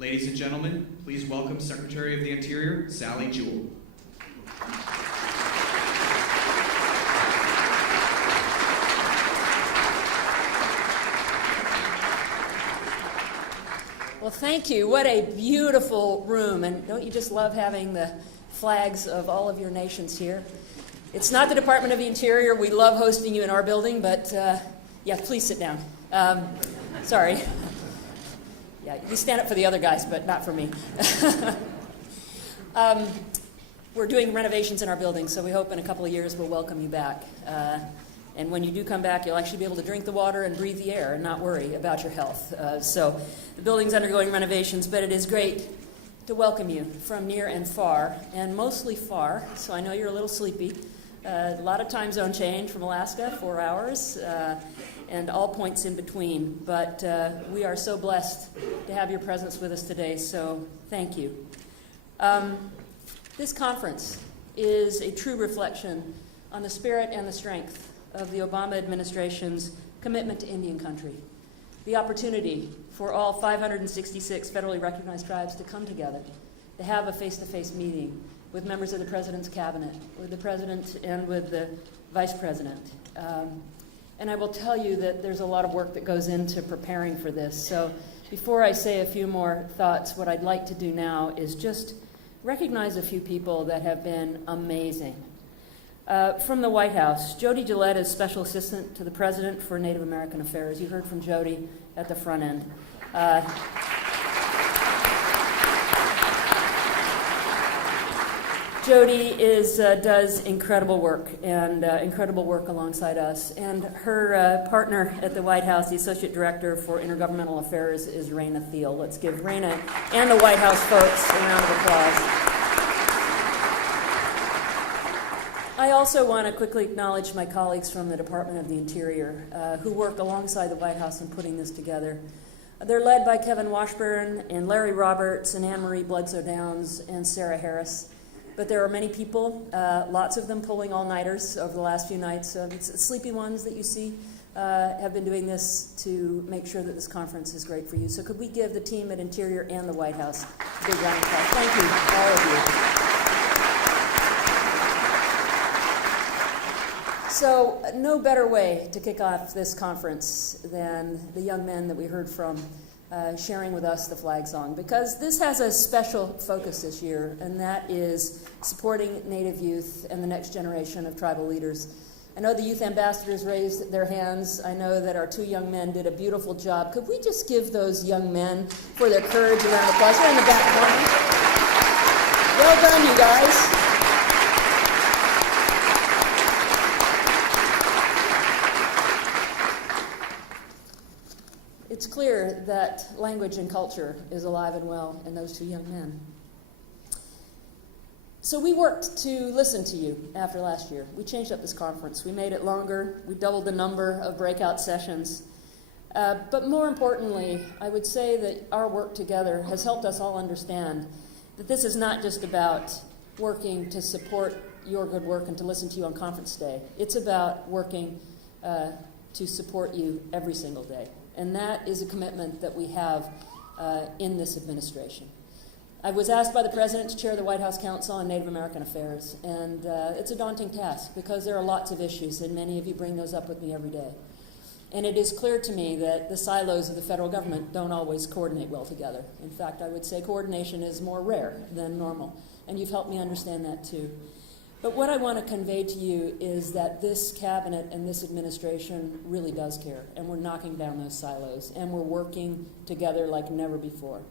Ladies and gentlemen, please welcome Secretary of the Interior, Sally Jewell. Well, thank you. What a beautiful room. And don't you just love having the flags of all of your nations here? It's not the Department of the Interior. We love hosting you in our building, but yeah, please sit down. Sorry. Yeah, you stand up for the other guys, but not for me. We're doing renovations in our building, so we hope in a couple of years we'll welcome you back. And when you do come back, you'll actually be able to drink the water and breathe the air and not worry about your health. So the building's undergoing renovations, but it is great to welcome you from near and far, and mostly far, so I know you're a little sleepy. A lot of time zone change from Alaska, 4 hours, and all points in between. But we are so blessed to have your presence with us today, so thank you. This conference is a true reflection on the spirit and the strength of the Obama administration's commitment to Indian country, the opportunity for all 566 federally recognized tribes to come together, to have a face-to-face meeting with members of the President's cabinet, with the President and with the Vice President. And I will tell you that there's a lot of work that goes into preparing for this. So before I say a few more thoughts, what I'd like to do now is just recognize a few people that have been amazing. From the White House, Jody Gillette is Special Assistant to the President for Native American Affairs. You heard from Jody at the front end. Jody does incredible work, and incredible work alongside us. And her partner at the White House, the Associate Director for Intergovernmental Affairs, is Raina Thiel. Let's give Raina and the White House folks a round of applause. I also want to quickly acknowledge my colleagues from the Department of the Interior who work alongside the White House in putting this together. They're led by Kevin Washburn and Larry Roberts and Anne-Marie Bledsoe Downs and Sarah Harris. But there are many people, lots of them pulling all-nighters over the last few nights. Sleepy ones that you see have been doing this to make sure that this conference is great for you. So could we give the team at Interior and the White House a big round of applause? Thank you, all of you. So no better way to kick off this conference than the young men that we heard from sharing with us the flag song, because this has a special focus this year, and that is supporting Native youth and the next generation of tribal leaders. I know the youth ambassadors raised their hands. I know that our two young men did a beautiful job. Could we just give those young men for their courage a round of applause? They're in the back corner. Well done, you guys. It's clear that language and culture is alive and well in those two young men. So we worked to listen to you after last year. We changed up this conference. We made it longer. We doubled the number of breakout sessions. But more importantly, I would say that our work together has helped us all understand that this is not just about working to support your good work and to listen to you on conference day. It's about working to support you every single day. And that is a commitment that we have in this administration. I was asked by the President to chair the White House Council on Native American Affairs, and it's a daunting task because there are lots of issues, and many of you bring those up with me every day. And it is clear to me that the silos of the federal government don't always coordinate well together. In fact, I would say coordination is more rare than normal, and you've helped me understand that too. But what I want to convey to you is that this cabinet and this administration really does care, and we're knocking down those silos, and we're working together like never before.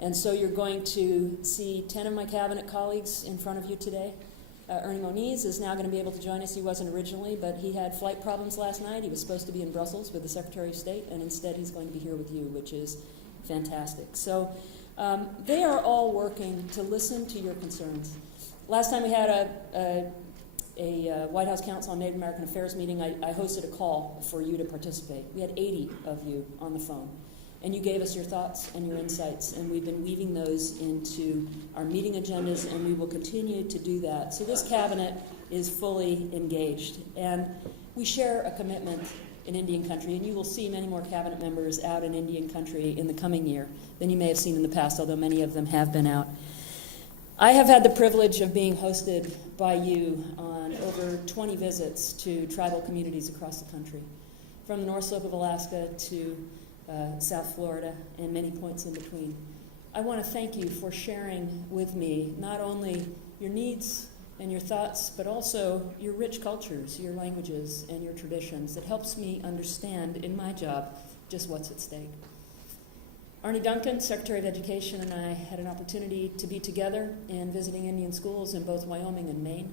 And so you're going to see 10 of my cabinet colleagues in front of you today. Ernie Moniz is now going to be able to join us. He wasn't originally, but he had flight problems last night. He was supposed to be in Brussels with the Secretary of State, and instead he's going to be here with you, which is fantastic. So they are all working to listen to your concerns. Last time we had a White House Council on Native American Affairs meeting, I hosted a call for you to participate. We had 80 of you on the phone. And you gave us your thoughts and your insights, and we've been weaving those into our meeting agendas, and we will continue to do that. So this cabinet is fully engaged, and we share a commitment in Indian country, and you will see many more cabinet members out in Indian country in the coming year than you may have seen in the past, although many of them have been out. I have had the privilege of being hosted by you on over 20 visits to tribal communities across the country, from the North Slope of Alaska to South Florida and many points in between. I want to thank you for sharing with me not only your needs and your thoughts, but also your rich cultures, your languages, and your traditions. It helps me understand in my job just what's at stake. Arnie Duncan, Secretary of Education, and I had an opportunity to be together in visiting Indian schools in both Wyoming and Maine.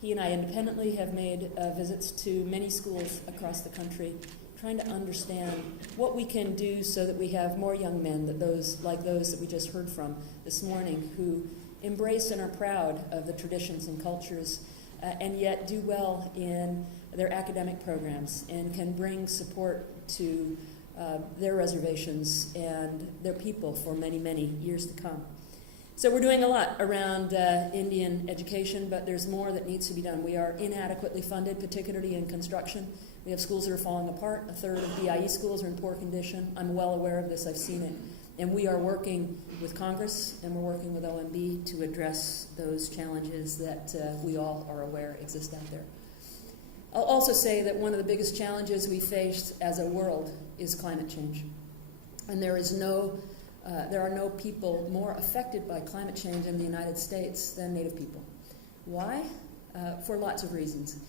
He and I independently have made visits to many schools across the country, trying to understand what we can do so that we have more young men like those that we just heard from this morning, who embrace and are proud of the traditions and cultures, and yet do well in their academic programs and can bring support to their reservations and their people for many, many years to come. So we're doing a lot around Indian education, but there's more that needs to be done. We are inadequately funded, particularly in construction. We have schools that are falling apart. A third of BIE schools are in poor condition. I'm well aware of this. I've seen it. And we are working with Congress, and we're working with OMB to address those challenges that we all are aware exist out there. I'll also say that one of the biggest challenges we face as a world is climate change. And there are no people more affected by climate change in the United States than Native people. Why? For lots of reasons.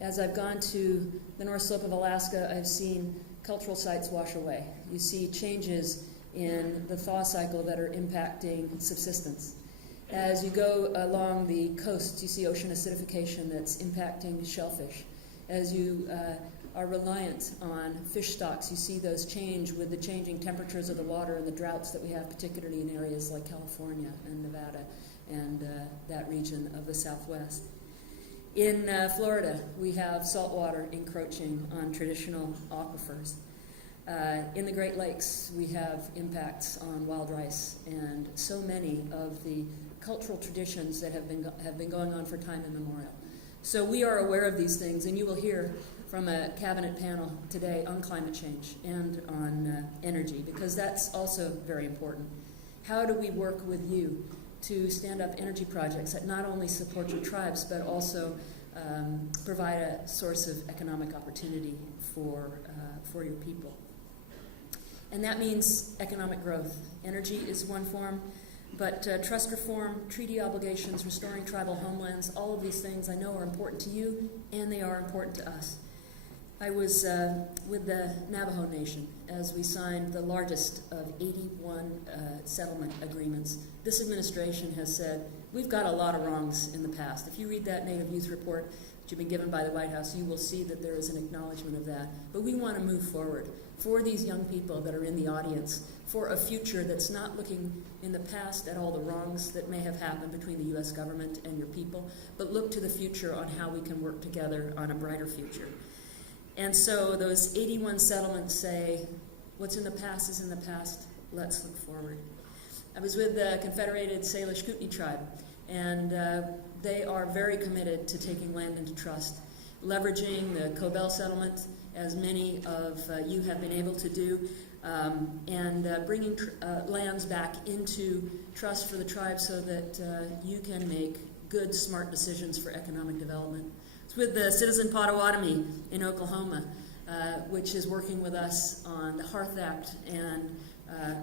As I've gone to the North Slope of Alaska, I've seen cultural sites wash away. You see changes in the thaw cycle that are impacting subsistence. As you go along the coasts, you see ocean acidification that's impacting shellfish. As you are reliant on fish stocks, you see those change with the changing temperatures of the water and the droughts that we have, particularly in areas like California and Nevada and that region of the Southwest. In Florida, we have salt water encroaching on traditional aquifers. In the Great Lakes, we have impacts on wild rice and so many of the cultural traditions that have been going on for time immemorial. So we are aware of these things, and you will hear from a cabinet panel today on climate change and on energy, because that's also very important. How do we work with you to stand up energy projects that not only support your tribes, but also provide a source of economic opportunity for your people? And that means economic growth. Energy is one form, but trust reform, treaty obligations, restoring tribal homelands, all of these things I know are important to you, and they are important to us. I was with the Navajo Nation as we signed the largest of 81 settlement agreements. This administration has said, we've got a lot of wrongs in the past. If you read that Native Youth Report that you've been given by the White House, you will see that there is an acknowledgement of that. But we want to move forward for these young people that are in the audience, for a future that's not looking in the past at all the wrongs that may have happened between the U.S. government and your people, but look to the future on how we can work together on a brighter future. And so those 81 settlements say, what's in the past is in the past, let's look forward. I was with the Confederated Salish Kootenai tribe, and they are very committed to taking land into trust, leveraging the Cobell settlement, as many of you have been able to do, and bringing lands back into trust for the tribe so that you can make good, smart decisions for economic development. It's with the Citizen Potawatomi in Oklahoma, which is working with us on the Hearth Act and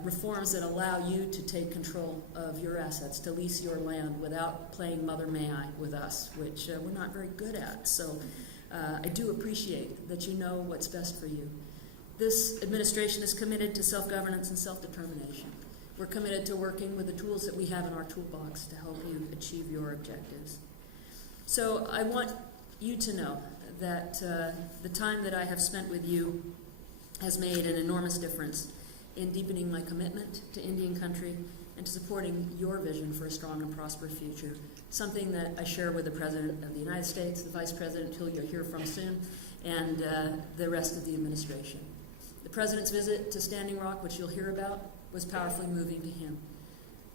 reforms that allow you to take control of your assets, to lease your land without playing Mother May I with us, which we're not very good at. So I do appreciate that you know what's best for you. This administration is committed to self-governance and self-determination. We're committed to working with the tools that we have in our toolbox to help you achieve your objectives. So I want you to know that the time that I have spent with you has made an enormous difference in deepening my commitment to Indian country and to supporting your vision for a strong and prosperous future, something that I share with the President of the United States, the Vice President, who you'll hear from soon, and the rest of the administration. The President's visit to Standing Rock, which you'll hear about, was powerfully moving to him.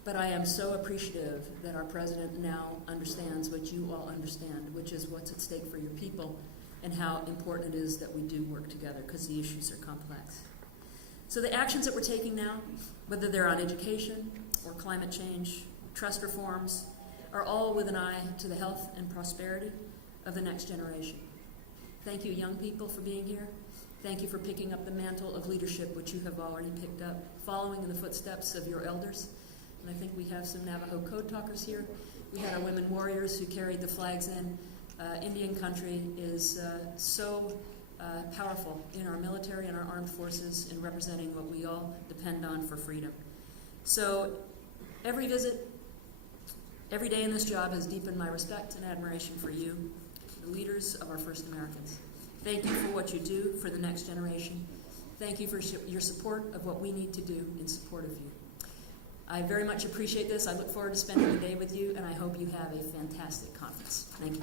But I am so appreciative that our President now understands what you all understand, which is what's at stake for your people and how important it is that we do work together because the issues are complex. So the actions that we're taking now, whether they're on education or climate change, trust reforms, are all with an eye to the health and prosperity of the next generation. Thank you, young people, for being here. Thank you for picking up the mantle of leadership, which you have already picked up, following in the footsteps of your elders. And I think we have some Navajo code talkers here. We had our women warriors who carried the flags in. Indian country is so powerful in our military and our armed forces in representing what we all depend on for freedom. So every visit, every day in this job has deepened my respect and admiration for you, the leaders of our First Americans. Thank you for what you do for the next generation. Thank you for your support of what we need to do in support of you. I very much appreciate this. I look forward to spending the day with you, and I hope you have a fantastic conference. Thank you.